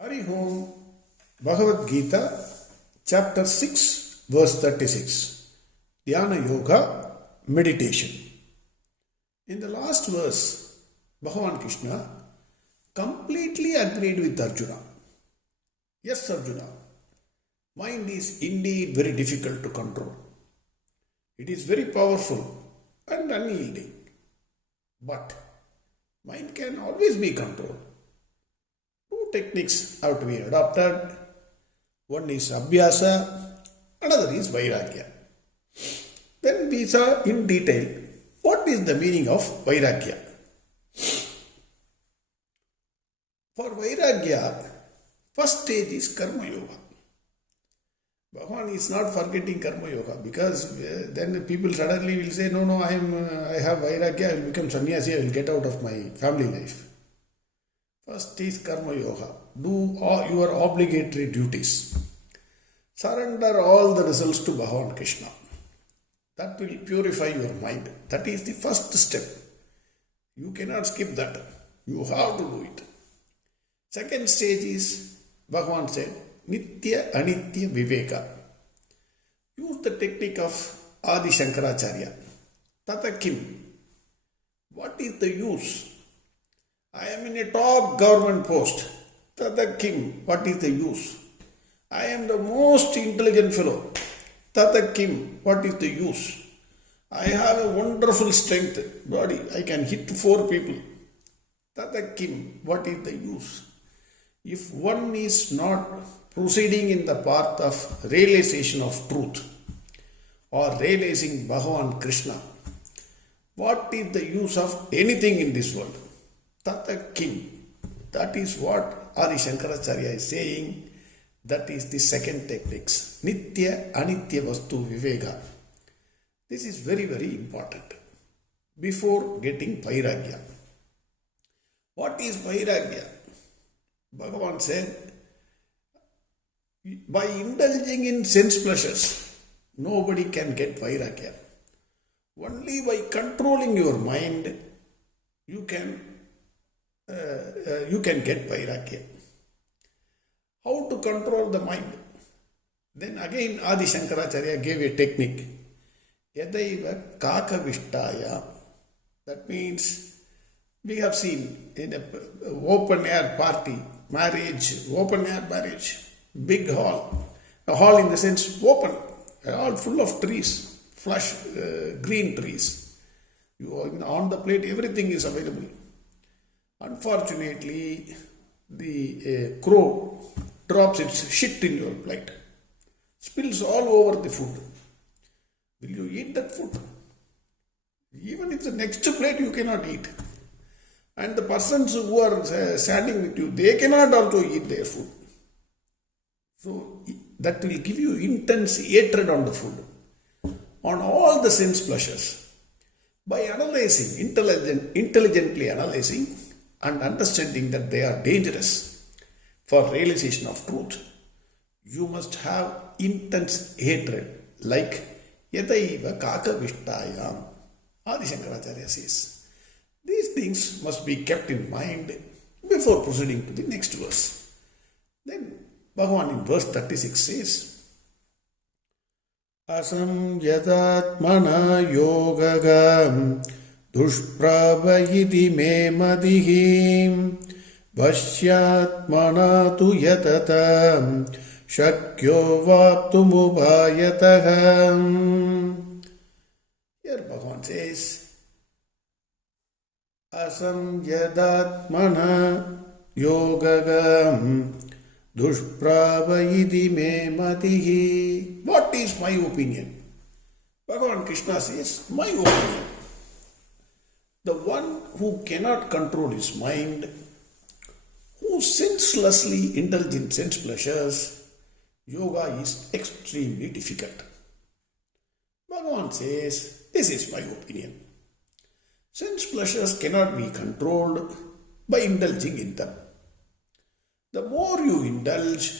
Hari Om, Bhagavad Gita, Chapter 6, Verse 36, Dhyana Yoga, Meditation. In the last verse, Bhagwan Krishna completely agreed with Arjuna. Yes, Arjuna, mind is indeed very difficult to control. It is very powerful and unyielding. But mind can always be controlled. Two techniques have to be adopted. One is Abhyasa, another is Vairagya. Then we saw in detail what is the meaning of Vairagya. For Vairagya, first stage is Karma Yoga. Bhagwan is not forgetting Karma Yoga because then people suddenly will say, no, I have Vairagya, I will become sannyasi, I will get out of my family life. First is Karma Yoga. Do all your obligatory duties. Surrender all the results to Bhagwan Krishna. That will purify your mind. That is the first step. You cannot skip that. You have to do it. Second stage is, Bhagwan said, Nitya Anitya Viveka. Use the technique of Adi Shankaracharya. Tata Kim. What is the use? I am in a top government post. Tata Kim. What is the use? I am the most intelligent fellow. Tata Kim. What is the use? I have a wonderful strength body. I can hit 4 people. Tata Kim. What is the use? If one is not proceeding in the path of realization of truth or realizing Bhagavan Krishna, what is the use of anything in this world? Tata Kim. That is what Adi Shankaracharya is saying. That is the second technique. Nitya Anitya Vastu Viveka. This is very, very important. Before getting Vairagya. What is Vairagya? Bhagavan said, by indulging in sense pleasures, nobody can get Vairagya. Only by controlling your mind, you can get Vairagya. How to control the mind? Then again Adi Shankaracharya gave a technique. Yadaiva Kakavishtaya. That means we have seen in an open air party, open air marriage, big hall. A hall in the sense open, a hall full of trees, flush green trees. On the plate everything is available. Unfortunately, the crow drops its shit in your plate, spills all over the food. Will you eat that food? Even if the next plate you cannot eat. And the persons who are standing with you, they cannot also eat their food. So that will give you intense hatred on the food, on all the sense pleasures. By analyzing, intelligently analyzing and understanding that they are dangerous for realization of truth, you must have intense hatred, like Yadaiva Kakavishtayam. Adi Shankaracharya says. These things must be kept in mind before proceeding to the next verse. Then Bhagwan in verse 36 says, Asam yadatmana yogagam dushprabhayiti me madihim vashyatmana tu yatatam shakyo vaptumubhayataham. Here Bhagwan says, Asam yadatmana yogagam dushprabhayiti me matihi. What is my opinion? Bhagavan Krishna says, my opinion. The one who cannot control his mind, who senselessly indulges in sense pleasures, yoga is extremely difficult. Bhagavan says, this is my opinion. Sense pleasures cannot be controlled by indulging in them. The more you indulge,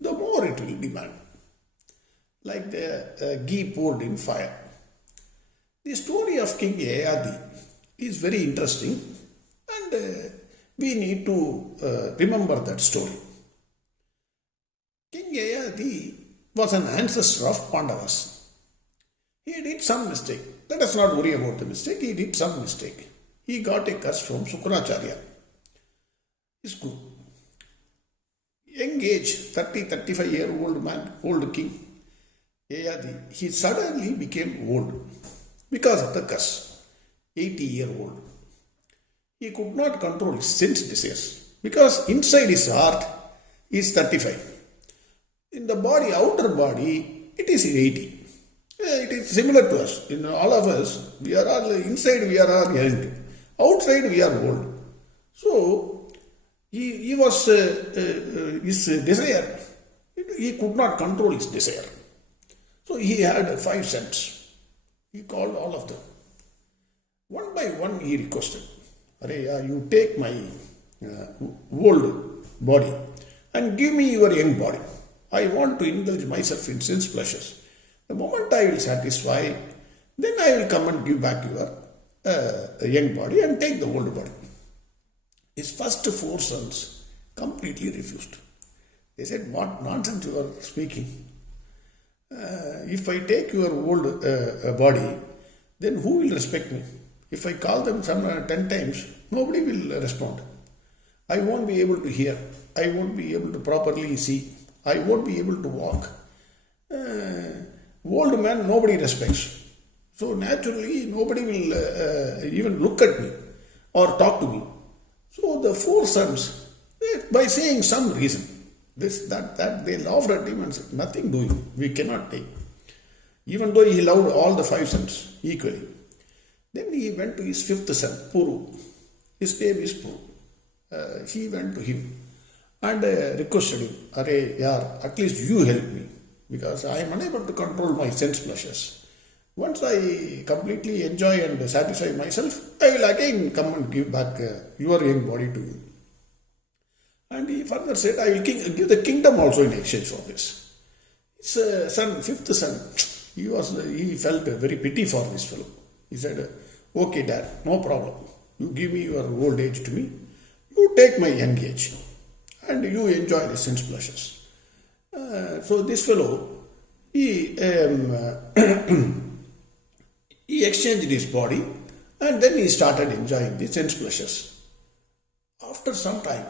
the more it will demand. Like the ghee poured in fire. The story of King Yayadi is very interesting and we need to remember that story. Young Yayadi was an ancestor of Pandavas. He did some mistake. Let us not worry about the mistake. He did some mistake. He got a curse from Sukracharya, his guru. Young age, 35-year-old man, old king, Yayadi, he suddenly became old because of the curse. 80-year-old. He could not control his sense desires because inside his heart is 35. In the body, outer body, it is 80. It is similar to us. In all of us, we are all inside, we are all young. Outside, we are old. So, he was his desire. He could not control his desire. So he had 5 sons. He called all of them. One by one, he requested, you take my old body and give me your young body. I want to indulge myself in sense pleasures. The moment I will satisfy, then I will come and give back your young body and take the old body. His first 4 sons completely refused. They said, what nonsense you are speaking. If I take your old body, then who will respect me? If I call them 10 times, nobody will respond. I won't be able to hear. I won't be able to properly see. I won't be able to walk. Old man, nobody respects. So naturally, nobody will even look at me or talk to me. So the 4 sons, by saying some reason, that they laughed at him and said, nothing doing, we cannot take. Even though he loved all the 5 sons equally. Then he went to his 5th son, Puru. His name is Puru. He went to him and requested him, at least you help me, because I am unable to control my sense pleasures. Once I completely enjoy and satisfy myself, I will again come and give back your young body to you. And he further said, I will give the kingdom also in exchange for this. His son, 5th son, he felt very pity for this fellow. He said, okay, Dad, no problem. You give me your old age to me. You take my young age. And you enjoy the sense pleasures. So this fellow, he exchanged his body and then he started enjoying the sense pleasures. After some time,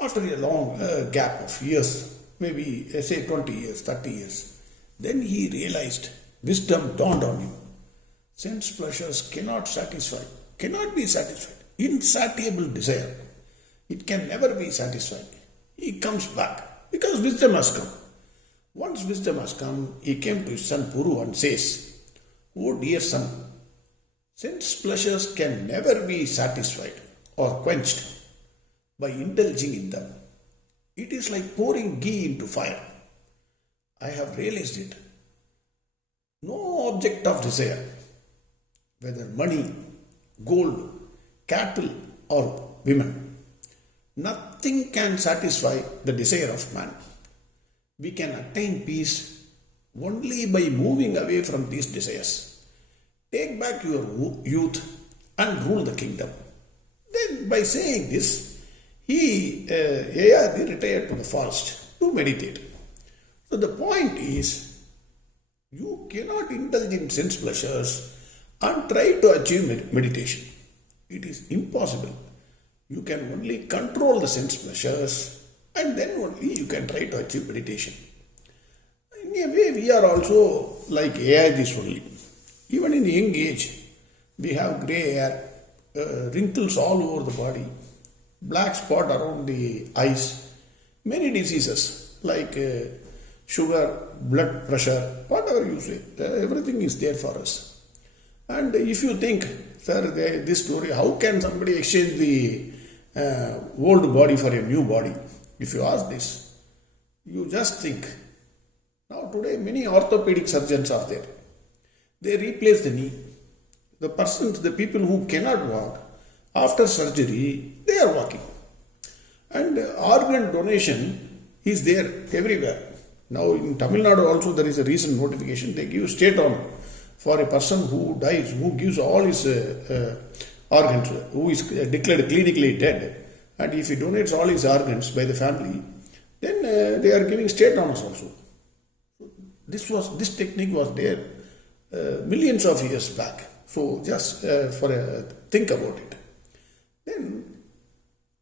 after a long gap of years, maybe say 20 years, 30 years, then he realized, wisdom dawned on him. Sense pleasures cannot be satisfied. Insatiable desire. It can never be satisfied. He comes back because wisdom has come. Once wisdom has come, he came to his son Puru and says, oh dear son, sense pleasures can never be satisfied or quenched by indulging in them. It is like pouring ghee into fire. I have realized it. No object of desire, whether money, gold, cattle or women, nothing can satisfy the desire of man. We can attain peace only by moving away from these desires. Take back your youth and rule the kingdom. Then by saying this, Yayadi retired to the forest to meditate. So the point is, you cannot indulge in sense pleasures and try to achieve meditation. It is impossible. You can only control the sense pleasures and then only you can try to achieve meditation. In a way, we are also like Yayadis only. Even in young age, we have grey hair, wrinkles all over the body, black spot around the eyes, many diseases like sugar, blood pressure, whatever you say, everything is there for us. And if you think, sir, this story, how can somebody exchange the old body for a new body? If you ask this, you just think. Now today many orthopedic surgeons are there. They replace the knee. The people who cannot walk, after surgery, they are walking. And organ donation is there everywhere. Now in Tamil Nadu also there is a recent notification. They give state honor for a person who dies, who gives all his organs, who is declared clinically dead. And if he donates all his organs by the family, Then they are giving state honors also. This technique was there millions of years back. So just think about it. Then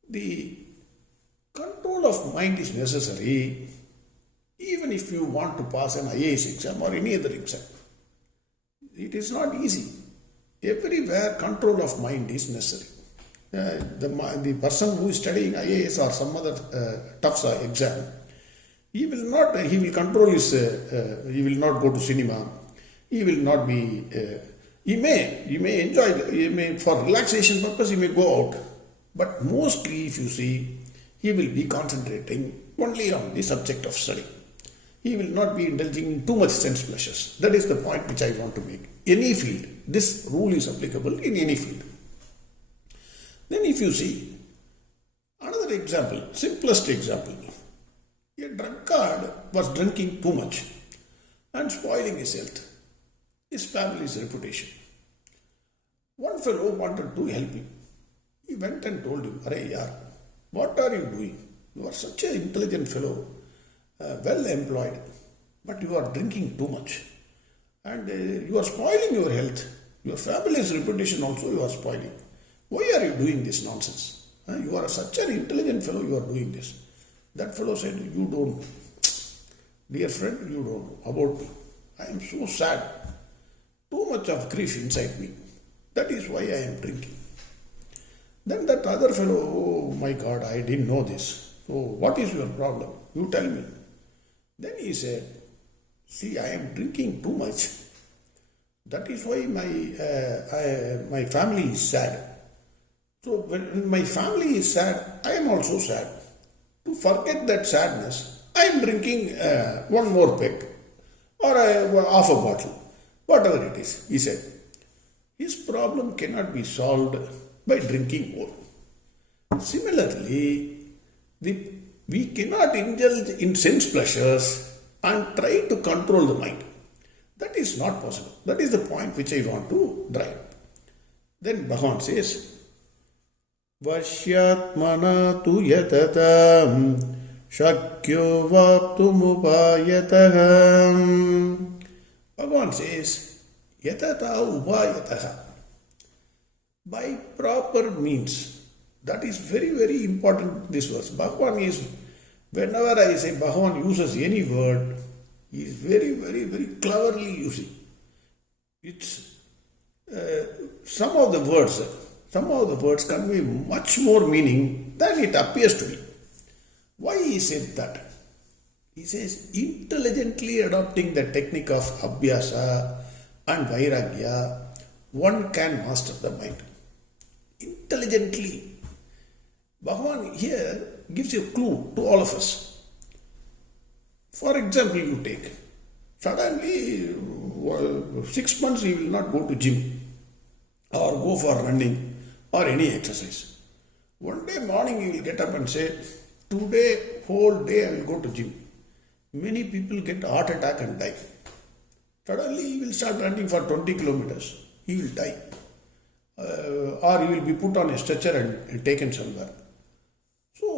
the control of mind is necessary even if you want to pass an IAS exam or any other exam. It is not easy. Everywhere control of mind is necessary. The person who is studying IAS or some other tough exam, he will control his, he will not go to cinema, he will not be, he may enjoy, for relaxation purpose he may go out, but mostly if you see, he will be concentrating only on the subject of study. He will not be indulging in too much sense pleasures. That is the point which I want to make. Any field, this rule is applicable in any field. Then if you see, another example, simplest example, a drunkard was drinking too much and spoiling his health, his family's reputation. One fellow wanted to help him. He went and told him, "Arey yaar, what are you doing? You are such an intelligent fellow, well employed, but you are drinking too much and you are spoiling your health, your family's reputation also you are spoiling. Why are you doing this nonsense? You are such an intelligent fellow, you are doing this." That fellow said, "You don't know. Dear friend, you don't know about me. I am so sad. Too much of grief inside me. That is why I am drinking." Then that other fellow, "Oh my God, I didn't know this. So what is your problem? You tell me." Then he said, "See, I am drinking too much. That is why my family is sad. So when my family is sad, I am also sad. To forget that sadness, I am drinking one more peg or half a bottle, whatever it is," he said. His problem cannot be solved by drinking more. Similarly, we cannot indulge in sense pleasures and try to control the mind. That is not possible. That is the point which I want to drive. Then Bhagwan says, "Vashyatmana tu yatatam shakyo vaptumupayataham." Bhagwan says, "Yatata upayataha." By proper means. That is very, very important, this verse. Bhagwan is, whenever I say Bhagwan uses any word, he is very, very, very cleverly using. It's some of the words convey much more meaning than it appears to be. Why he said that? He says, intelligently adopting the technique of Abhyasa and Vairagya, one can master the mind. Intelligently. Bhagwan here gives a clue to all of us. For example, you take, suddenly 6 months he will not go to gym or go for running or any exercise. One day morning he will get up and say, "Today, whole day I will go to gym." Many people get a heart attack and die. Suddenly he will start running for 20 kilometers. He will die. Or he will be put on a stretcher and taken somewhere. So,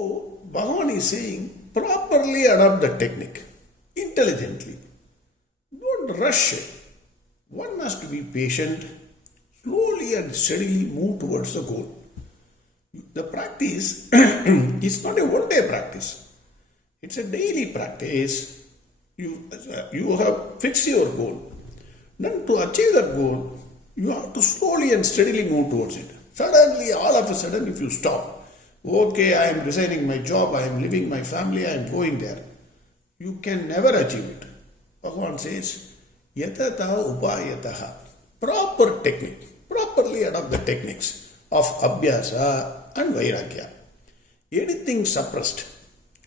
Bhagwan is saying, properly adopt the technique, intelligently. Don't rush it. One has to be patient, slowly and steadily move towards the goal. The practice is not a one-day practice. It's a daily practice. You have fixed your goal. Then to achieve that goal, you have to slowly and steadily move towards it. Suddenly, all of a sudden, if you stop, okay, I am resigning my job, I am leaving my family, I am going there, you can never achieve it. Bhagwan says, "Yatata upayataha." Proper technique, properly adopt the techniques of Abhyasa and Vairagya. Anything suppressed,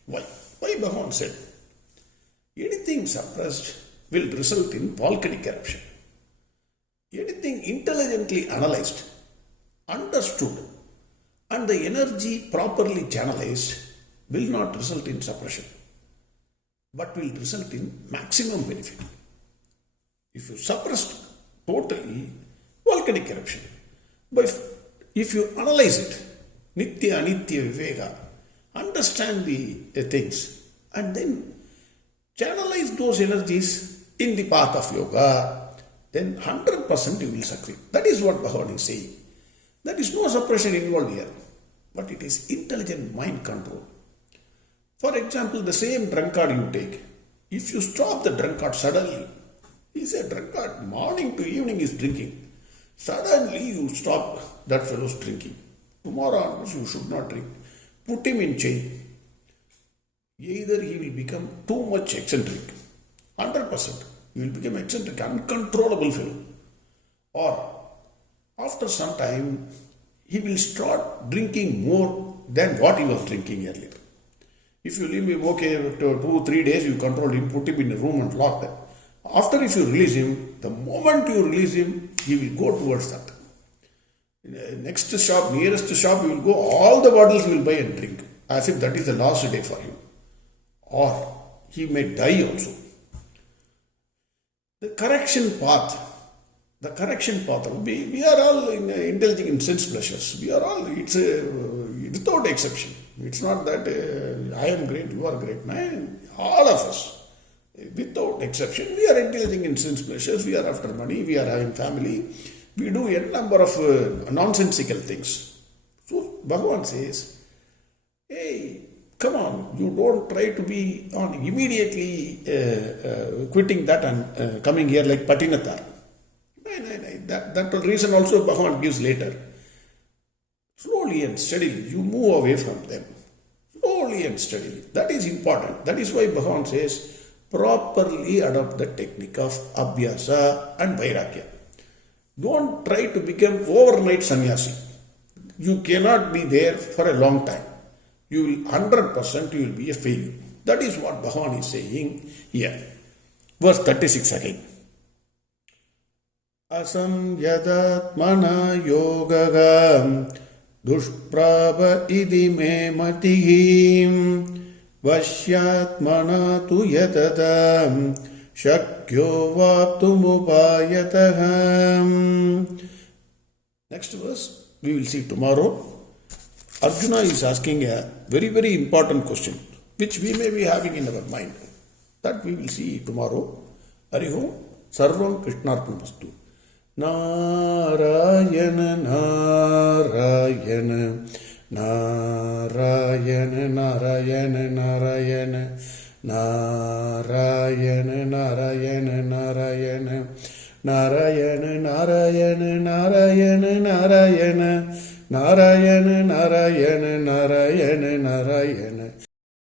why? Why Bhagwan said, anything suppressed will result in volcanic eruption. Anything intelligently analyzed, understood, and the energy properly channelized will not result in suppression, but will result in maximum benefit. If you suppress totally, volcanic eruption. But if you analyze it, Nitya Anitya Viveka, understand the things and then channelize those energies in the path of yoga, then 100% you will succeed. That is what Bhagwan is saying. There is no suppression involved here, but it is intelligent mind control. For example, the same drunkard you take, if you stop the drunkard suddenly, he is a drunkard, morning to evening is drinking. Suddenly you stop that fellow's drinking. Tomorrow onwards you should not drink. Put him in chain. Either he will become too much eccentric, 100%. He will become eccentric, uncontrollable fellow. Or after some time, he will start drinking more than what he was drinking earlier. If you leave him, okay, 2-3 days, you control him, put him in a room and lock him. After if you release him, the moment you release him, he will go towards that. Next shop, nearest shop, he will go, all the bottles he will buy and drink, as if that is the last day for him. Or he may die also. The correction path, we are all indulging in sense pleasures. We are all, it's without exception. It's not that I am great, you are great. Man, all of us, without exception, we are indulging in sense pleasures. We are after money, we are having family. We do a number of nonsensical things. So Bhagwan says, hey, come on, you don't try to be on immediately quitting that and coming here like Patinatar. That reason also Bhagwan gives later. Slowly and steadily, you move away from them. Slowly and steadily. That is important. That is why Bhagwan says, properly adopt the technique of Abhyasa and Vairagya. Don't try to become overnight sannyasi. You cannot be there for a long time. You will 100% you will be a failure. That is what Bhagwan is saying here. Verse 36 again. Asamyadatmana yogaga dushprava idi me matihim vashyatmana tu yatadam shakyo vaptumupayataham. Next verse we will see tomorrow. Arjuna is asking a very, very important question, which we may be having in our mind. That we will see tomorrow. Harihom Sarvam Krishnarpanastu. Narayana, Narayana, Narayana, Narayana, Narayana, Narayana, Narayana, Narayana, Narayana, Narayana, Narayana, Narayana, Narayana, Narayana, Narayana, Narayana.